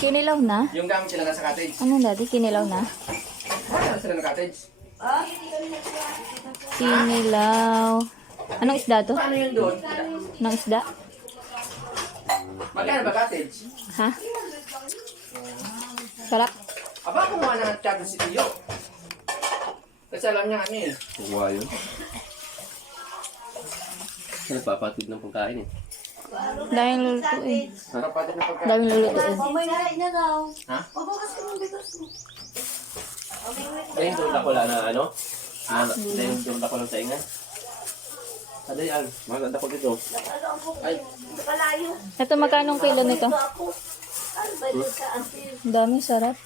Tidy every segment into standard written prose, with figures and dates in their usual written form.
Kinilaw na? Yung gamit sila nasa cottage. Ano daddy? Kinilaw na? Wala sila ng cottage. Kinilaw. Anong isda to? Paano yun doon? Anong isda? Magkano ba cottage? Ha? Sarap. Aba, kumuha na ng tiyago si Tiyo. Kasi alam niya ano eh. Kukuha yun. Nagpapatid ng pagkain eh. Daming lulutuin. Sarap pa din ng pagkain. Daming lulutuin. May naray na daw. Ha? Pabukas ka ng bigas mo. Dahil doon ako lang na ano? Dahil doon ako lang sa ingan. Aday, maganda ko dito. Ay, Kalayo. Ito magkano kilo nito? Ako. Ano ba yun ka, auntie? Ang dami, sarap.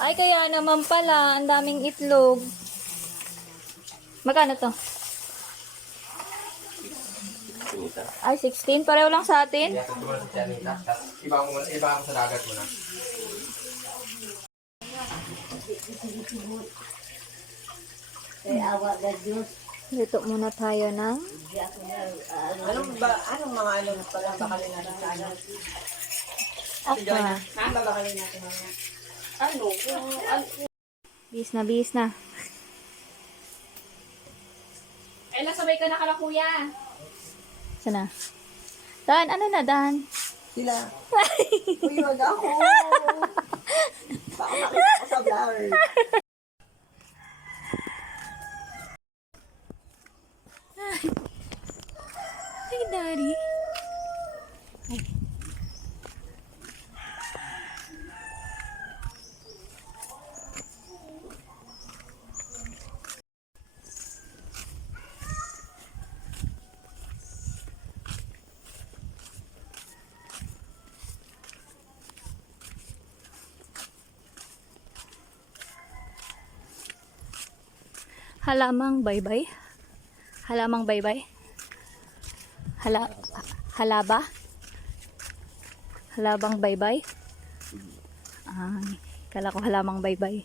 Ay, kaya naman pala, ang daming itlog. Magkano to? Pinita. Ay, 16. Pareho lang sa atin. kaya ito sa Janita. Iba ako sa dagat muna. Kaya awa na Diyos. Dito muna tayo ng Anong mga ano pala bakalin natin sa ano? okra. Saan ba bakalin natin mga? Ano? Bis na, bis na. Ella, sabay ka na kala kuya. Sana. Dan, ano na, Dan? Sila. Uy, wag ako. Baka makita ko sa vlog. Ay, Daddy. Ay. Halamang baybay. Halamang baybay. Halaba? Halabang baybay? Ay, kala ko halamang baybay.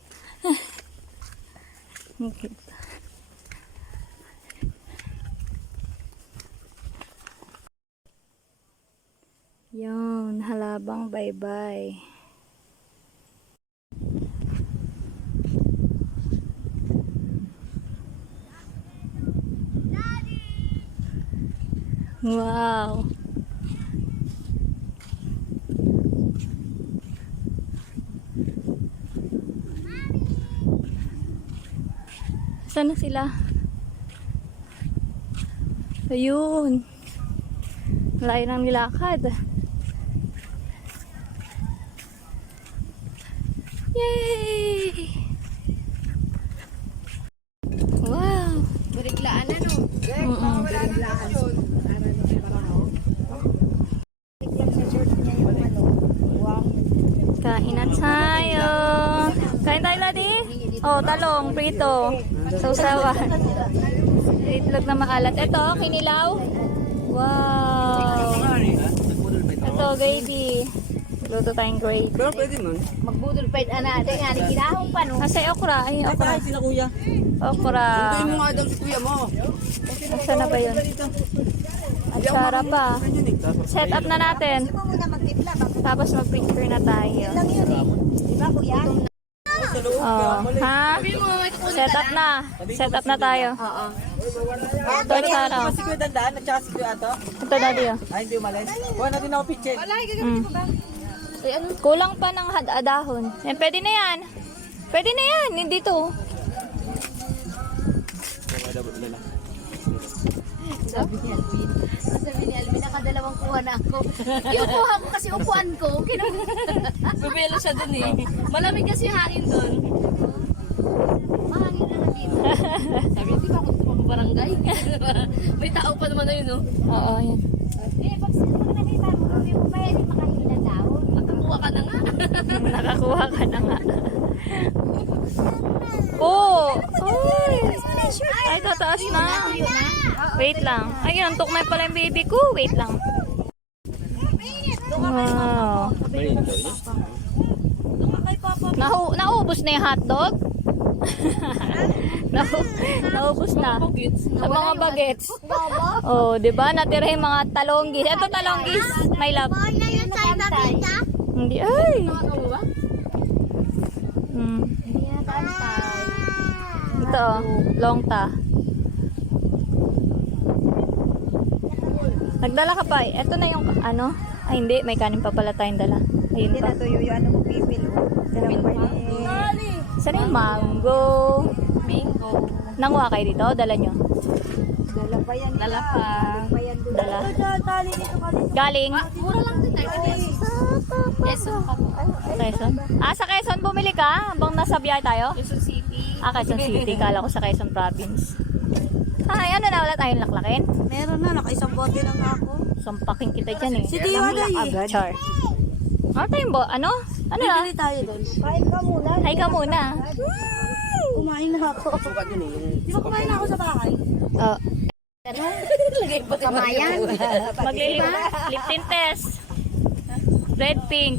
Okay. Yun, halabang baybay. Wow. Saan na sila? Ayun. Layo ng nilakad. Yay! Wow. Buriglaan na no. Kain na tayo. Kain tayo, Daddy? Oh, talong, prito. Sausawan. Itlog na maalat. Ito, kinilaw. Wow. Ito, gravy. Luto tayong gravy. Pero pwede man. Magbudol pa yun, ana. Ate nga, kinahong pa no. Kasi okra. Ay, okra. Ay, sila kuya. Okra. Tayo mo nga daw si kuya mo. Nasaan na ba yun? At sarap pa. Set up na natin. Gusto mo muna magtipla. Tapos mag-picture na tayo. Lang yun eh. Diba kuya? Oh, ha? Set up na. Set up na tayo. Oo. Ito, sarap. Si kuya Dandaan at saka si kuya Ato. Ito, Daddy. Oh. Ay, hindi umalis. Kuha natin ako picture. Kulang pa ng dahon. Yan, pwede na yan. Pwede na yan. Hindi to. Sabi ni Alvin, nakadalawang kuha na ako. Yung kuha ko kasi upuan ko. Bubelo siya dun eh. Malamig kasi hangin dun. Mahangin na dito. Sabi, hindi ba ako barangay? May tao pa naman na yun, no? Oo, yan. Eh, pag nakita mo, hindi mo pa yan makahila daw. Nakakuha ka na nga. Nakakuha ka na nga. Oh! Ay! Ay, tataas na. Wait lang. Ay, antok na pala yung baby ko. Wait lang. Wow. Naubos na yung hotdog? Naubos na. Sa mga bagets. Oh, 'di ba? Natira yung mga talonggis. Ito talonggis. My love. antay. Hindi, ay. Nakakawa ba? Hindi yata antay. Ito, oh, long ta. Nagdala ka pa eh. Ito na yung ano. Ay, hindi. May kanin pa pala tayong dala. Ayun pa. Tinatuyo yung ano mo, pipil. Saan yung mango? Mango. Nanguha kayo dito? Dala nyo? Dala pa yan. Dala pa. Dala. Tali dito ka dito. Galing? Mura lang din. 30 pesos. Quezon pa po. Quezon? Ah, sa Quezon bumili ka? Habang nasa biyahe tayo? Quezon City. Ah, Quezon City. Kala ko sa Quezon Province. Ay, ano na wala tayong laklakin? Meron na, nakaisang bote lang ako. Sampaking kita dyan eh. Si Tio Aday eh. Char. Ano tayong ano? Ano na? Bili tayo doon. Kain ka muna. Ay ka muna. Kumain na ako. Sukat yun eh. Di ba kumain na ako sa bahay? Oh. Lagay pa Kamayan. Lip tint test. Red pink.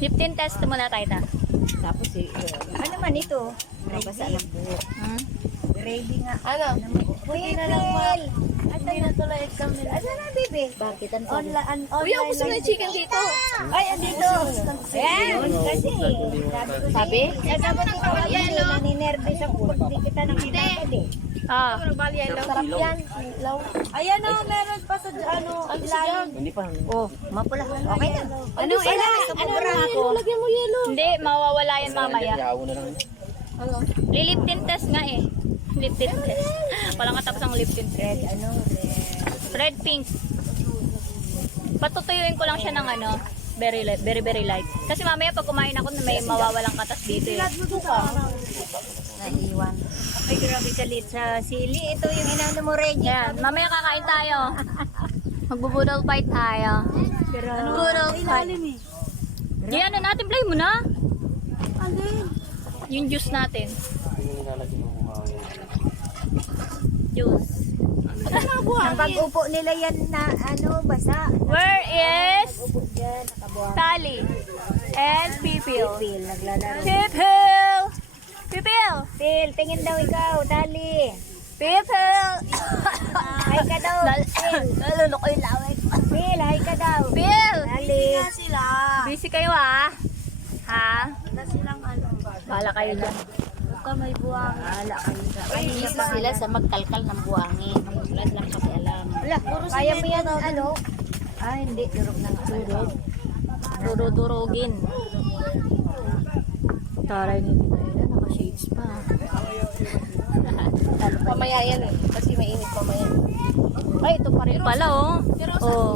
Lip tint test muna tayo ta. Tapos eh, ano man ito? Nabasa ng buhok. Hmm? Ready nga. Ano? Pwede na lang ma. Hindi na tuloy exam nila. Asa na, baby? Bakit ang Online. Uy, ako gusto mo yung chicken dito. Ay, andito. Ayan. Kasi, Sabi? sasagot ko kasi naninervous ako pag di kita nakita agad eh. Ah. Sarap yan. Ayan o, meron pa sa ano, ilalim. Hindi pa. Oh, mapula. Okay na. Ano ako? Lagyan mo yelo. Hindi, mawawala yan mamaya. Yawo na lang. Lip tint test nga eh. Lip tint test. Walang katapos ang lip tint test. Red pink. Patutuyuin ko lang siya ng ano, very light, very light. Kasi mamaya pag kumain ako may mawawalang katas dito eh. Naiwan. Ay, grabe ka lit sa sili. Ito yung inano mo, Reggie. Yan, mamaya kakain tayo. Magbubudol fight tayo. Budol fight. Di ano natin, play mo na. Yung juice natin. Juice. Ang pag-upo nila yan na ano, basa. Where is Upo dyan, nakabuhang. Tali and Pipil? Pil, naglalaro. Pipil! Pipil! Pil, tingin daw ikaw, dali. Pipil! Hi ka daw. Nalulok ko yung laway ko. Pil, hi ka daw. Pil! Dali. Busy kayo ah. Ha? Wala silang ano. Bahala kayo dyan. Ka may buwang. Wala kayo. Isa sila sa magkalkal ng buhangin. Wala lang kasi alam. Wala, kaya mo yan, ano? Ah, hindi. Durog na durog. Durugin. Taray ni Tita naka-shades pa. Pamaya yan eh. Kasi mainit pamaya. Ay, ito pa rin pala oh. Oh.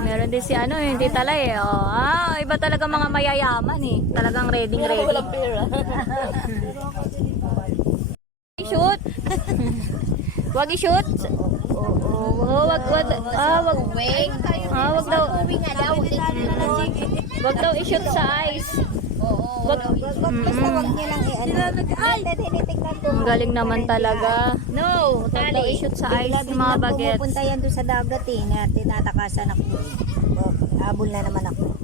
Meron din si ano, yung Tita Lai eh. Oh. Ah, iba talaga mga mayayaman eh. Talagang ready. Walang pera. I-shoot. Wag i-shoot. Oh, wag wag daw. Uwi nga daw. Wag daw i-shoot sa eyes. Wag. Basta wag niya lang i-ano. Ay! Tinitignan ko. Ang galing naman talaga. No, Wag daw i-shoot sa eyes ng mga bagets. Pupunta yan doon sa dagat eh. Na tinatakasan ako. Oh, abol na naman ako.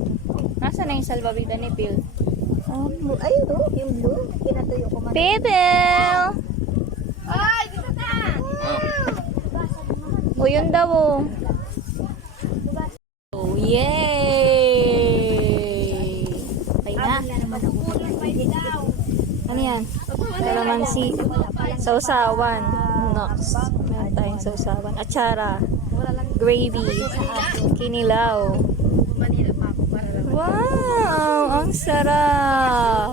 Nasaan na yung salbabida ni Phil? Ayun oh, yung blue. Kinatuyo ko man. Pipil! Ay, dito na! O yun daw oh. Oh, yay! Patay na. Ano yan? Kalamansi. Sausawan. Nox. Meron tayong sausawan. Atsara. Gravy. Kinilaw. Wow! Ang sarap!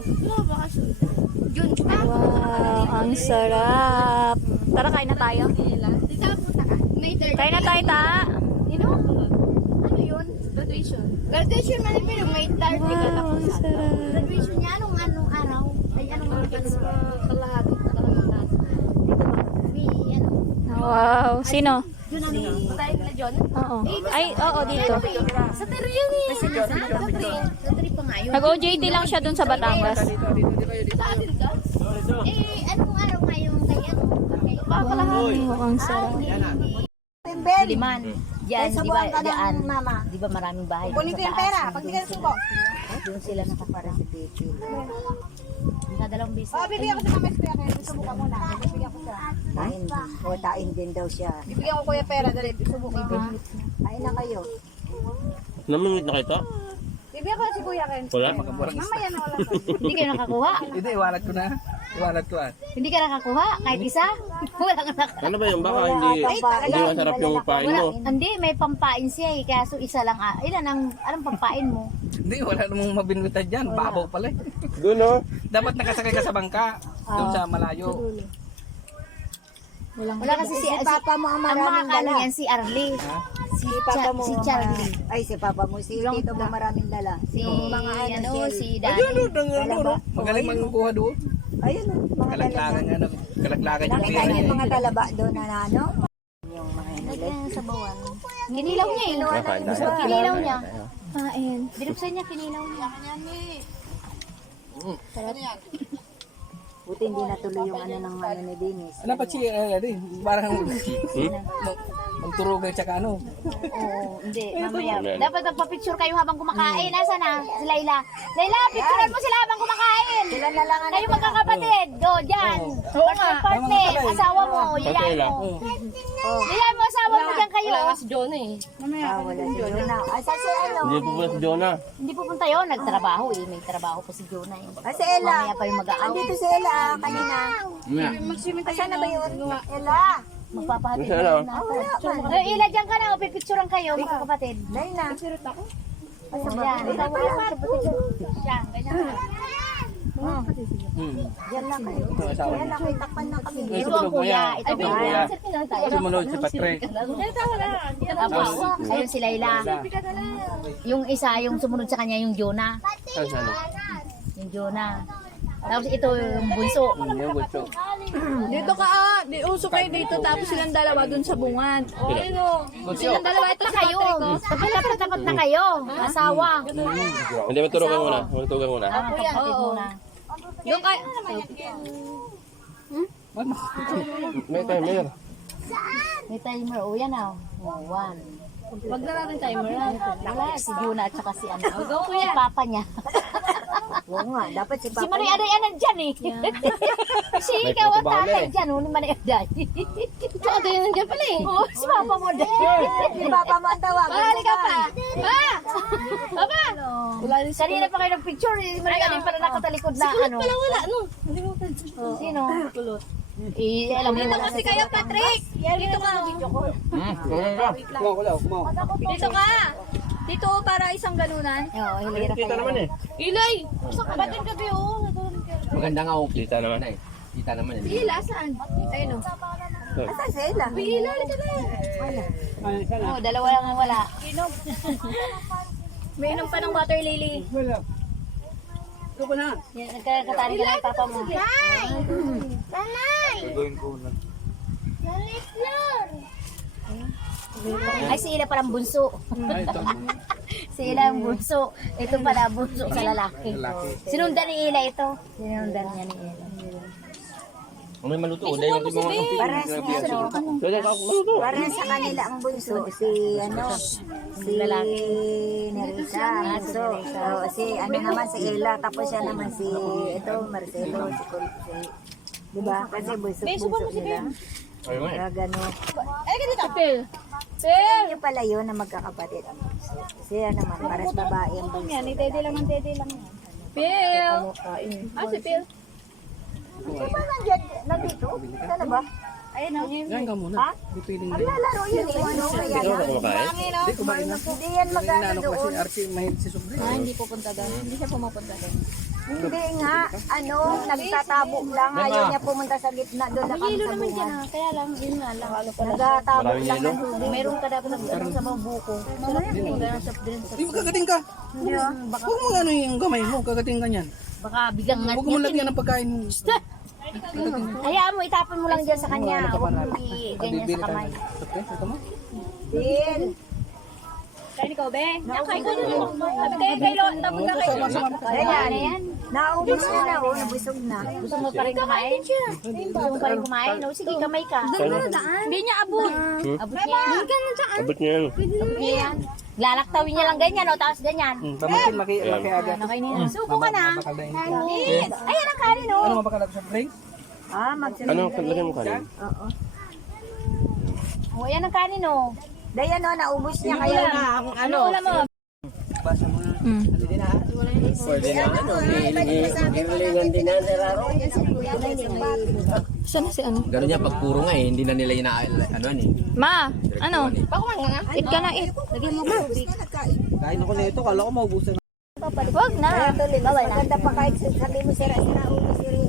Wow! Ang sarap! Tara, kain na tayo. Kain na tayo, ta! Ano yun? Graduation. Graduation man pero may dark Wow! Ang sarap! Graduation niya anong araw? Ay anong sa lahat. Wow! Sino? Yun ang patay na John. Oo. Ay, oo, dito. Sa Terry yun eh. Sa trip pa nga yun. Nag-OJT lang siya dun sa Batangas. Sa atin ka? Anong araw nga yung kaya? Wow! Ang sarap. Liman. Diyan, di ba, diyan. Mama. Di ba maraming bahay? Kunin ko yung pera. Pag di ka nasuko. Doon sila nakapara sa Pichu. Nakadalawang beses. Bibigyan ko sa mamay kuya. Kaya subukan mo na. Bibigyan ko siya. Tain din daw siya. Bibigyan ko kuya pera. Dali, subukan ko. Mm-hmm. Kain na kayo. Namimit na kita? Bibi ako si Kuya Ken. Wala? Mamaya na wala. Hindi kayo nakakuha. Hindi, iwalat ko na. Iwalat ko ah. Hindi ka nakakuha kahit isa. Wala ka nakakuha. Ano ba yun? Baka hindi masarap yung pain mo. Hindi, may pampain siya eh. Kaya so isa lang. Ilan anong pampain mo? Hindi, wala namang mabinutan dyan. Babaw pala eh. Doon oh. Dapat nakasakay ka sa bangka. Doon sa malayo. Wala kasi si Papa mo ang ang maraming makakano dala. yan si Arlie. Si Papa mo si ang Charlie. Ay, si Papa mo. Si Tito mo maraming dala. Si si Daddy. Ayun, magaling mangukuha doon. Ayun, mga dala. Kalaglagan nga na. Kalaglagan yung Nakita pera niyo yung niya. mga talaba doon na ano? Yung mga Lagyan sa bawan. Kinilaw niya eh. Kakain tayo. Kinilaw niya. Kain. Binuksan niya, kinilaw niya. Buti hindi natuloy yung ano ng ano ni Dennis. Ano pa si, parang magturugay tsaka ano. Oo, hindi. Mamaya. Dapat magpa-picture kayo habang kumakain. Nasaan na? Si Layla. Layla, picturean mo sila habang kumakain. Sila na lang ang Kayo magkakapatid. Do, dyan. Partner, asawa mo. Yayain mo. Yayain mo, asawa mo dyan kayo. Wala nga si Jonah eh. wala si Jonah. Asan si ano? Hindi po pala si Jonah. Hindi pupunta yun. Nagtrabaho eh. May trabaho pa si Jonah eh. Si Ella. Mamaya pa yung mag-aaw. Andito si Ella kanina. Asan na ba yun? Ella. Magpapahatid Masaya na lang. yun. Ila, dyan ka na. Pipicturean kayo, magkakapatid. Dahil na. Ayan. Siya, ganyan ka. Diyan lang kayo. Diyan lang kayo. Takpan na kami. Ito ang kuya. Ito ang kuya. Sumunod si Patrick. Tapos, ayun si Layla. Yung isa, yung sumunod sa kanya, yung Jonah. Saan saan? Yung Jonah. Tapos ito yung bunso. Yung gusto. Dito ka di uso kayo dito tapos silang dalawa dun sa bungad. O ano? Silang dalawa ito sa Kayo, tapat na kayo. Asawa. Hindi, maturugan muna. Maturugan muna. Kapatid muna. Doon kayo. May timer. May timer. O yan ah. Oh, one. Wag na natin timer. Wala, si Jonah at saka si ano. Si Papa niya. Oo nga. Dapat si Si Papa. Manay Aday nandyan eh. Si May ikaw ang putubale. tatay dyan. Ni Manay Aday. Tsaka tayo nandiyan pala eh. Oo, si Papa mo din. Si Papa mo ang tawag. Halika pa. Pa! Papa! Kanina pa kayo ng picture. Si Manay Aday pala nakatalikod na ano. Wala, wala. Ano? Sino? Alam mo Dito kasi kayo, Patrick. Dito ka. Wala, kumaw. Dito ka. Dito para isang ganunan. Oo, hilira Kita kayo. naman eh. Ilay! Batin ka ba oh? Maganda nga ako. Kita naman. Kita naman eh. Ila, saan? Ayun o. Asan si Ella? Ila, halika na. Oo, dalawa lang ang wala. May inom pa ng water lily. Wala. Ito ko na. Yan, nagkakatali ka ng papa mo. Ay, si Ila parang bunso. Ay, ito. Si Ila ang bunso. Ito pala bunso sa lalaki. Lalaki. Sinundan ni Ila ito. Sinundan niya ni Ila. Kung may maluto, dahil natin mga Parehas niya. Dahil ka maluto. Parehas sa kanila ang bunso. Si ano? Si Nerissa. Ang bunso. Oo, si ano naman si Ella. Tapos siya naman si ito Marcelo. Diba? Kasi bunso nila. Ayun nga eh. Kaya gano'n. Phil. Yung pala yun na magkakapatid. Siya naman, pares babae ang bunso. Phil. Ah, si Phil. Sino ba nandiyan? Nandito? Sana ba? Ayun o. Yan ka muna. Ha? Hindi pwedeng Maglalaro yun eh. Ano kaya Ikaw na? na kumakain? Hindi, kumain na. Hindi yan Inaano magkano ko kasi doon. Archie mahilig si Sobre. Hindi pupunta doon. Hindi siya pumupunta doon. Hindi nga. Ano, nagtatabo lang. Ayaw niya pumunta sa gitna doon na kami sa bunga. Kaya lang, yun nga lang. Nagtatabo Maraming lang yelo? ng tubig. Meron ka dapat ng sa mga buko. Hindi mo kagating ka. Huwag mo ano yung gamay mo. Kagating ka niyan. Baka biglang Huwag mo lagyan ng pagkain mo. Hayaan mo, itapon mo lang dyan sa kanya. Huwag mo ganyan sa kamay. Okay, ito mo. Din. Kain ikaw, be. Kain ko dun. Sabi kayo, kayo. Tapos na kayo. Ayan. Ayan. Naubos na na. Oh, nabusog na. Gusto mo pa rin kumain? Gusto mo pa rin kumain? O sige, kamay ka. Hindi niya abot. Abot niya yan. Abot niya yan. Abot niya yan. Lalaktawin niya lang ganyan, o tapos ganyan. Pamakin, laki agad. Ano kayo nila? Subo ka na. Mapakalain ka. Yes. Ayan ang kanin, o. Ano mapakalag sa drink? Ah, magsasabi. Ano ang kalagay mo kanin? Oo. O, ayan ang kanin, o. Dayan o, naubos niya kayo. Ano ulam mo? Mm. Pwede na ano, hilingan din na Raro. Saan na si ano? Gano'n niya, pag puro nga hindi na nila ano eh. Ma, ano? Eat ka na, eat. Lagyan mo ba? Kain ako na ito, kala ko maubusan. Huwag na. Maganda pa kahit sabi mo sira ulo siri.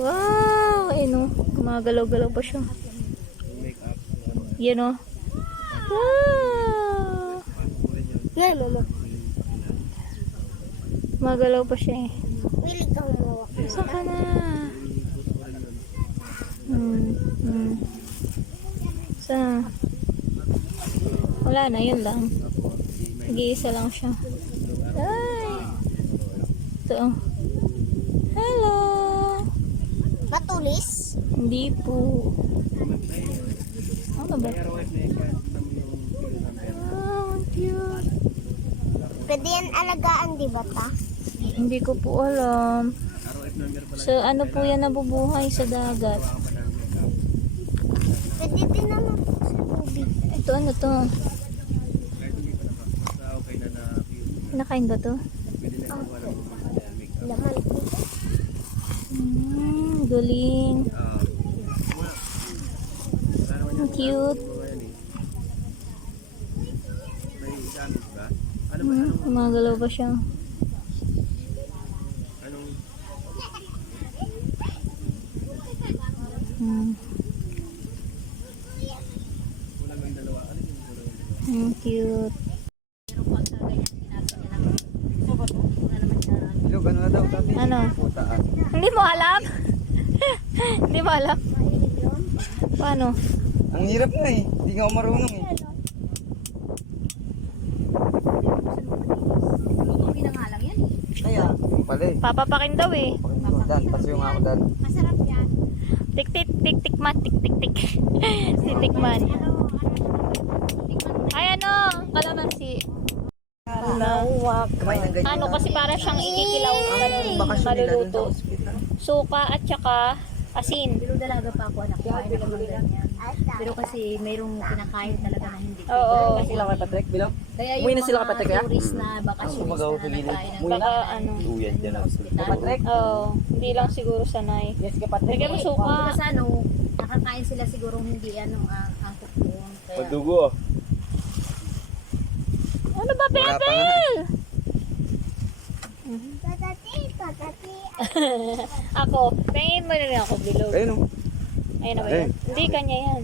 Wow, ayun o. Gumagalaw-galaw pa siya. Yan o. Wow. Yan, mama. Gumagalaw pa siya eh. Willing ka humawak. Saan ka na? Saan? Wala na, yun lang. Nag-iisa lang siya. Ay! Ito oh. Hello! Matulis? Hindi po. Ano ba? Oh, cute. Pwede yan alagaan, di ba ta? Hindi ko po alam. Sa ano po yan nabubuhay sa dagat? Pwede din naman sa tubig. Ito ano to? Nakain ba to? Laman. Galing. Ang cute. Gumagalaw pa siya. Cute. Ano? Hindi mo alam? Hindi mo alam? Paano? Ang hirap na eh. Hindi nga ako marunong eh. Kaya, pala eh. Papapakin daw eh. Dan, paso yung ako dan. Masarap yan. Tik tik tik tik man, tik tik tik. Si Tikman. Ay ano, kalamansi. Ano kasi para siyang ikikilaw maluluto. Suka at saka asin. Pero dalaga pa ako anak ko. Ay, naman ganyan. Pero kasi mayroong kinakain talaga na hindi. Oo. Sila kay Patrick, bilang? Kaya Umuwi na sila kay Patrick, kaya? tourist na bakasyon na nagkain ng Baka ano. Luyan dyan ang Patrick? Oo. Hindi lang siguro sanay. Yes, kay Patrick. Lagyan mo suka. Kung sa ano, nakakain sila siguro hindi ang kukuha. Kaya Padugo. Ano ba, Bebel? Patati. Ako. Tingin mo na rin ako, bilog. Ayun o. Ayun na ba yun? Hindi, kanya yan.